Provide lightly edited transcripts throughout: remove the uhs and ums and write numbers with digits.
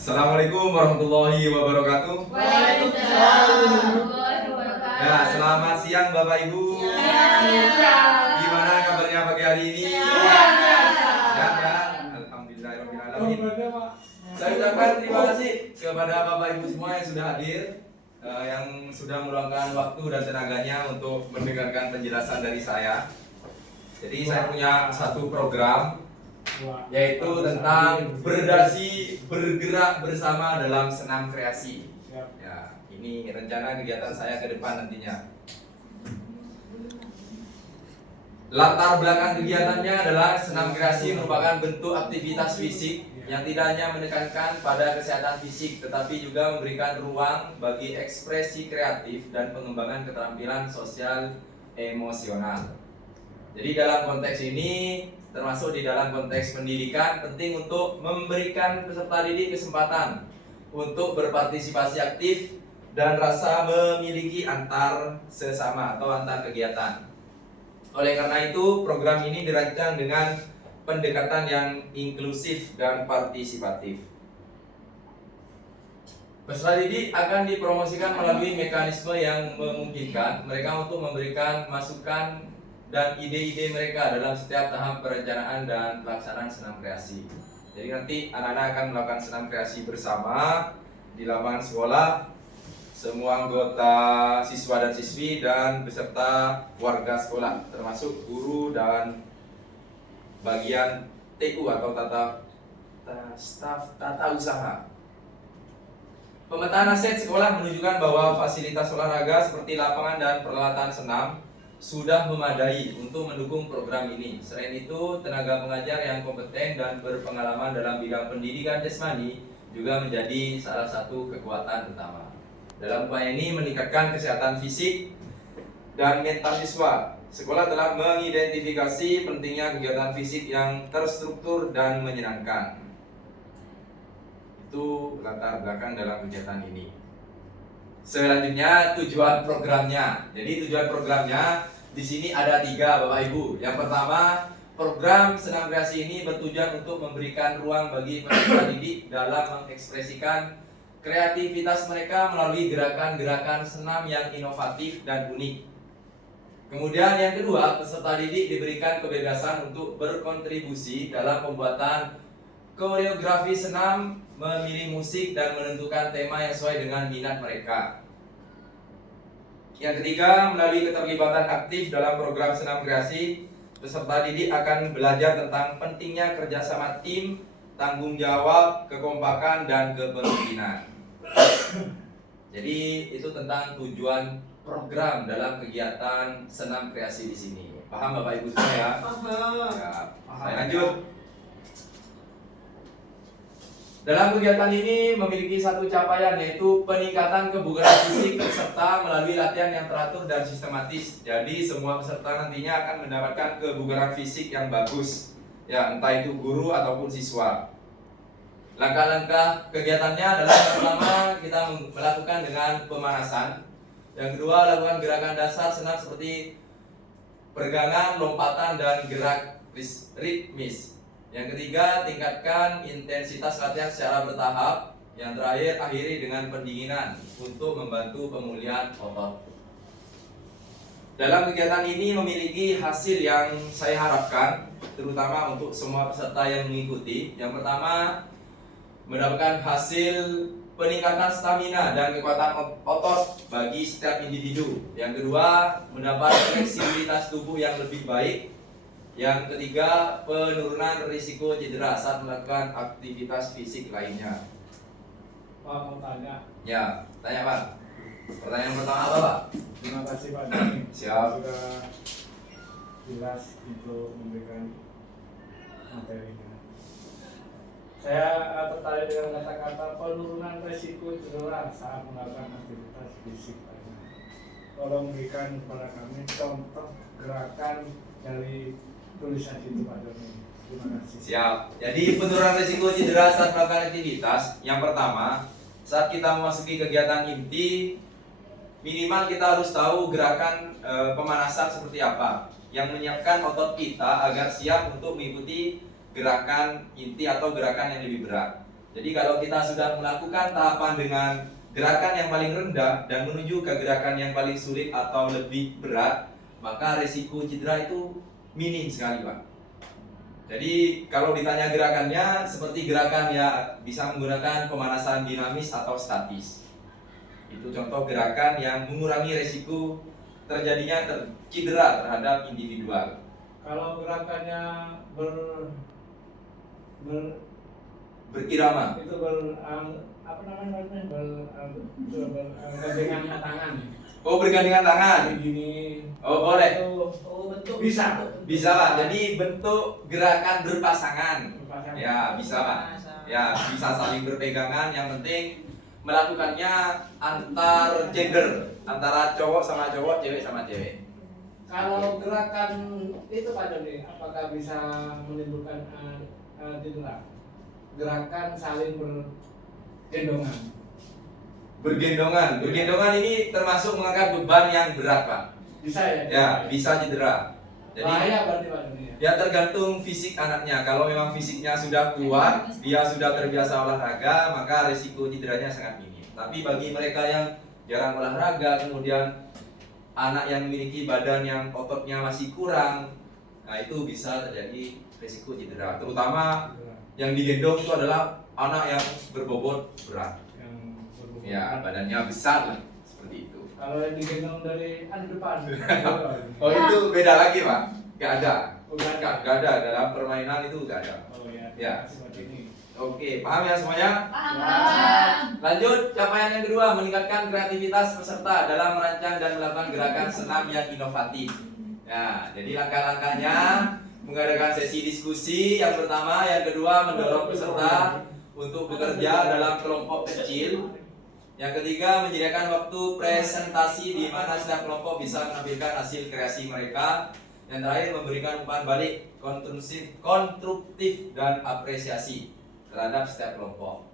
Assalamualaikum warahmatullahi wabarakatuh. Waalaikumsalam warahmatullahi wabarakatuh. Ya, selamat siang Bapak Ibu. Siang. Gimana kabarnya pagi hari ini? Siang. Ya. Alhamdulillahirobbilalamin. Saya ucapkan terima kasih kepada Bapak Ibu semua yang sudah hadir, yang sudah meluangkan waktu dan tenaganya untuk mendengarkan penjelasan dari saya. Jadi saya punya satu program, yaitu tentang berdasi bergerak bersama dalam senam kreasi. Ya, ini rencana kegiatan saya ke depan nantinya. Latar belakang kegiatannya adalah senam kreasi merupakan bentuk aktivitas fisik yang tidak hanya menekankan pada kesehatan fisik, tetapi juga memberikan ruang bagi ekspresi kreatif dan pengembangan keterampilan sosial emosional. Jadi dalam konteks ini, termasuk di dalam konteks pendidikan, penting untuk memberikan peserta didik kesempatan untuk berpartisipasi aktif dan rasa memiliki antar sesama atau antar kegiatan. Oleh karena itu, program ini dirancang dengan pendekatan yang inklusif dan partisipatif. Peserta didik akan dipromosikan melalui mekanisme yang memungkinkan mereka untuk memberikan masukan dan ide-ide mereka dalam setiap tahap perencanaan dan pelaksanaan senam kreasi. Jadi nanti anak-anak akan melakukan senam kreasi bersama di lapangan sekolah. Semua anggota siswa dan siswi dan beserta warga sekolah, termasuk guru dan bagian TU atau staf tata usaha. Pemetaan aset sekolah menunjukkan bahwa fasilitas olahraga seperti lapangan dan peralatan senam sudah memadai untuk mendukung program ini. Selain itu, tenaga pengajar yang kompeten dan berpengalaman dalam bidang pendidikan jasmani juga menjadi salah satu kekuatan utama. Dalam upaya ini meningkatkan kesehatan fisik dan mental siswa. Sekolah telah mengidentifikasi pentingnya kegiatan fisik yang terstruktur dan menyenangkan. Itu latar belakang dalam kegiatan ini. Selanjutnya tujuan programnya. Jadi tujuan programnya di sini ada 3 Bapak Ibu. Yang pertama, program senam kreasi ini bertujuan untuk memberikan ruang bagi peserta didik dalam mengekspresikan kreativitas mereka melalui gerakan-gerakan senam yang inovatif dan unik. Kemudian yang kedua, peserta didik diberikan kebebasan untuk berkontribusi dalam pembuatan koreografi senam, memilih musik dan menentukan tema yang sesuai dengan minat mereka. Yang ketiga, melalui keterlibatan aktif dalam program senam kreasi, peserta didik akan belajar tentang pentingnya kerjasama tim, tanggung jawab, kekompakan, dan kepemimpinan. Jadi itu tentang tujuan program dalam kegiatan senam kreasi di sini. Paham Bapak Ibu semua ya? Paham. Ya, saya lanjut. Dalam kegiatan ini memiliki satu capaian, yaitu peningkatan kebugaran fisik peserta melalui latihan yang teratur dan sistematis. Jadi semua peserta nantinya akan mendapatkan kebugaran fisik yang bagus, ya, entah itu guru ataupun siswa. Langkah-langkah kegiatannya adalah yang pertama kita melakukan dengan pemanasan. Yang kedua, lakukan gerakan dasar senam seperti peregangan, lompatan, dan gerak ritmis. Yang ketiga, tingkatkan intensitas latihan secara bertahap. Yang terakhir, akhiri dengan pendinginan untuk membantu pemulihan otot. Dalam kegiatan ini memiliki hasil yang saya harapkan, terutama untuk semua peserta yang mengikuti. Yang pertama, mendapatkan hasil peningkatan stamina dan kekuatan otot bagi setiap individu. Yang kedua, mendapat fleksibilitas tubuh yang lebih baik. Yang ketiga, penurunan risiko cedera saat melakukan aktivitas fisik lainnya. Pak, mau tanya. Ya, tanya Pak. Pertanyaan pertama apa Pak? Terima kasih Pak Joni. Siap. Sudah jelas untuk memberikan materinya. Saya tertarik dengan kata-kata penurunan resiko cedera saat melakukan aktivitas fisik lainnya. Tolong berikan kepada kami contoh gerakan dari tulisan itu Pak Joni. Terima kasih. Siap. Jadi penurunan risiko cedera saat melakukan aktivitas. Yang pertama, saat kita memasuki kegiatan inti, minimal kita harus tahu gerakan pemanasan seperti apa yang menyiapkan otot kita agar siap untuk mengikuti gerakan inti atau gerakan yang lebih berat. Jadi kalau kita sudah melakukan tahapan dengan gerakan yang paling rendah dan menuju ke gerakan yang paling sulit atau lebih berat, maka resiko cedera itu minim sekali, Pak. Jadi kalau ditanya gerakannya, seperti gerakan ya bisa menggunakan pemanasan dinamis atau statis. Itu contoh gerakan yang mengurangi resiko terjadinya cedera terhadap individual. Kalau gerakannya Berirama. itu apa namanya bergandengan tangan. Oh, bergandengan tangan. Kayak gini. Oh, boleh. Itu Oh, bentuk. bisa. Bisa, Pak. Jadi bentuk gerakan berpasangan. Berpasangan. Ya, bisa, Pak. Ya, bisa saling berpegangan. Yang penting melakukannya antar gender, antara cowok sama cowok, cewek sama cewek. Kalau gerakan itu Pak Joni, apakah bisa menimbulkan cedera? Gerakan saling bergendongan. Bergendongan ini termasuk mengangkat beban yang berat, Pak. Bisa ya? Ya, bisa cedera. Jadi Bahaya berarti Pak Joni ya? ya tergantung fisik anaknya. Kalau memang fisiknya sudah kuat, dia sudah terbiasa olahraga, maka risiko cederanya sangat minim. Tapi bagi mereka yang jarang olahraga, kemudian anak yang memiliki badan yang ototnya masih kurang, nah itu bisa terjadi risiko cedera. Terutama yang digendong itu adalah anak yang berbobot berat. Yang berbobot Ya, berat. badannya besar lah, seperti itu. Kalau yang digendong dari depan. Oh, itu beda lagi, Pak. Gak ada. Bukan. Gak ada dalam permainan itu gak ada. Oh ya. Ya. Seperti ini. Oke, paham ya semuanya? Paham. Lanjut, capaian yang kedua, meningkatkan kreativitas peserta dalam merancang dan melakukan gerakan senam yang inovatif. Ya, jadi langkah-langkahnya mengadakan sesi diskusi yang pertama, yang kedua mendorong peserta untuk bekerja dalam kelompok kecil. Yang ketiga, menyediakan waktu presentasi di mana setiap kelompok bisa menampilkan hasil kreasi mereka. Yang terakhir, memberikan umpan balik konstruktif dan apresiasi terhadap setiap kelompok.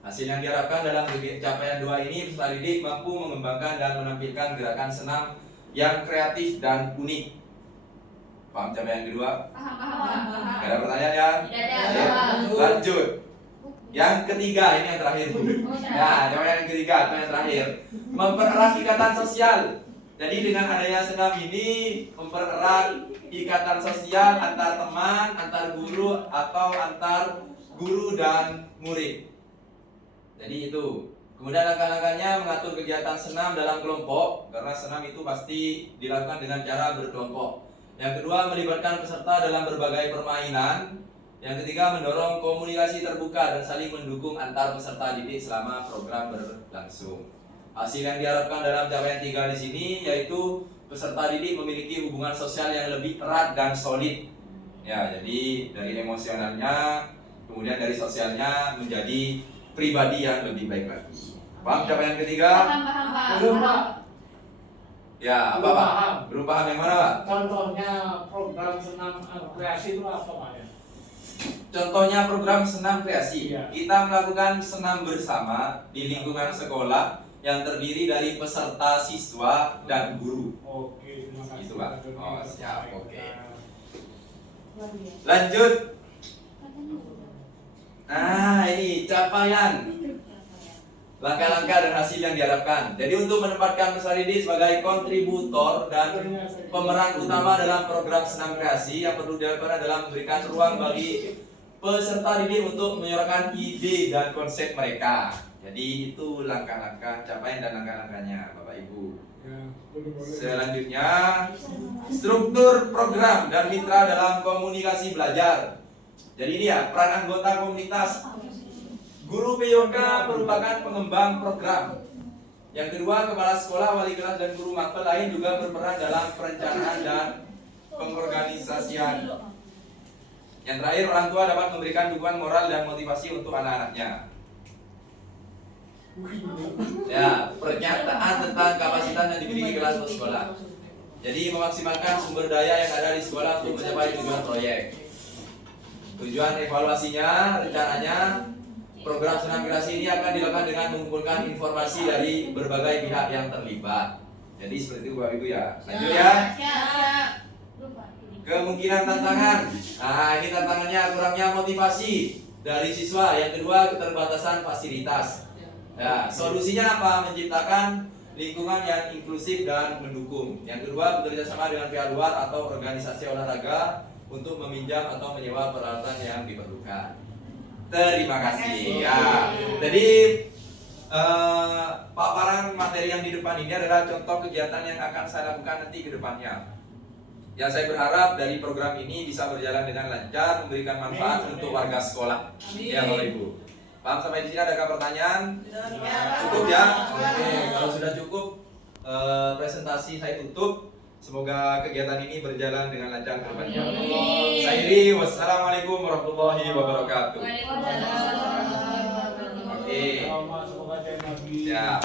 Hasil yang diharapkan dalam capaian dua ini, peserta didik mampu mengembangkan dan menampilkan gerakan senam yang kreatif dan unik. Paham capaian kedua? Paham. Gak ada pertanyaan ya? Tidak ada. Oke, lanjut. Yang ketiga, ini yang terakhir, Bu. Ya, capaian yang ketiga, itu yang terakhir. Mempererat ikatan sosial. Jadi dengan adanya senam ini mempererat ikatan sosial antar teman, antar guru, atau antar guru dan murid. Jadi itu. Kemudian langkah-langkahnya mengatur kegiatan senam dalam kelompok, karena senam itu pasti dilakukan dengan cara berkelompok. Yang kedua, melibatkan peserta dalam berbagai permainan. Yang ketiga, mendorong komunikasi terbuka dan saling mendukung antar peserta didik selama program berlangsung. Hasil yang diharapkan dalam capaian 3 di sini yaitu peserta didik memiliki hubungan sosial yang lebih erat dan solid. Ya, jadi dari emosionalnya, kemudian dari sosialnya menjadi pribadi yang lebih baik lagi. Paham capaian ketiga? Paham. Belum Pak. Ya, apa Belum Pak? paham. Belum paham yang mana, Pak? Contohnya program senam kreasi itu apa Pak ya? Contohnya program senam kreasi. Iya. Kita melakukan senam bersama di lingkungan sekolah yang terdiri dari peserta siswa dan guru. Oke, terima kasih. Itu, Pak. Pak Joni. Oh, siap, oke. Paham. Lanjut. Nah, ini capaian, langkah-langkah dan hasil yang diharapkan. Jadi untuk menempatkan peserta didik sebagai kontributor dan pemeran utama dalam program senam kreasi, yang perlu dilakukan adalah memberikan ruang bagi peserta didik untuk menyuarakan ide dan konsep mereka. Jadi itu langkah-langkah capaian dan langkah-langkahnya, Bapak Ibu. Ya, boleh. Selanjutnya, struktur program dan mitra dalam komunikasi belajar. Jadi ini ya, peran anggota komunitas. Guru PYK merupakan pengembang program. Yang kedua, kepala sekolah, wali kelas, dan guru mapel lain juga berperan dalam perencanaan dan pengorganisasian. Yang terakhir, orang tua dapat memberikan dukungan moral dan motivasi untuk anak-anaknya. Ya, pernyataan tentang kapasitas yang dimiliki kelas atau sekolah. Jadi memaksimalkan sumber daya yang ada di sekolah untuk mencapai tujuan proyek. Tujuan evaluasinya, rencananya program senam kreasi ini akan dilakukan dengan mengumpulkan informasi dari berbagai pihak yang terlibat. Jadi seperti itu Bapak Ibu ya. Lanjut ya. Siap. Kemungkinan tantangan. Nah, ini tantangannya kurangnya motivasi. dari siswa. Yang kedua, keterbatasan fasilitas. Ya, solusinya apa? Menciptakan lingkungan yang inklusif dan mendukung. Yang kedua, bekerja sama dengan pihak luar atau organisasi olahraga untuk meminjam atau menyewa peralatan yang diperlukan. Terima kasih. Ya, jadi paparan materi yang di depan ini adalah contoh kegiatan yang akan saya lakukan nanti ke depannya. Ya, saya berharap dari program ini bisa berjalan dengan lancar, memberikan manfaat untuk warga sekolah. Ya, Bapak Ibu. Paham sampai di sini, adakah pertanyaan? Cukup ya? Oke, kalau sudah cukup presentasi saya tutup. Semoga kegiatan ini berjalan dengan lancar ke depannya. Saya Iri, wassalamualaikum warahmatullahi wabarakatuh. Waalaikumsalam. Oke. Semoga jadi nabi. Siap.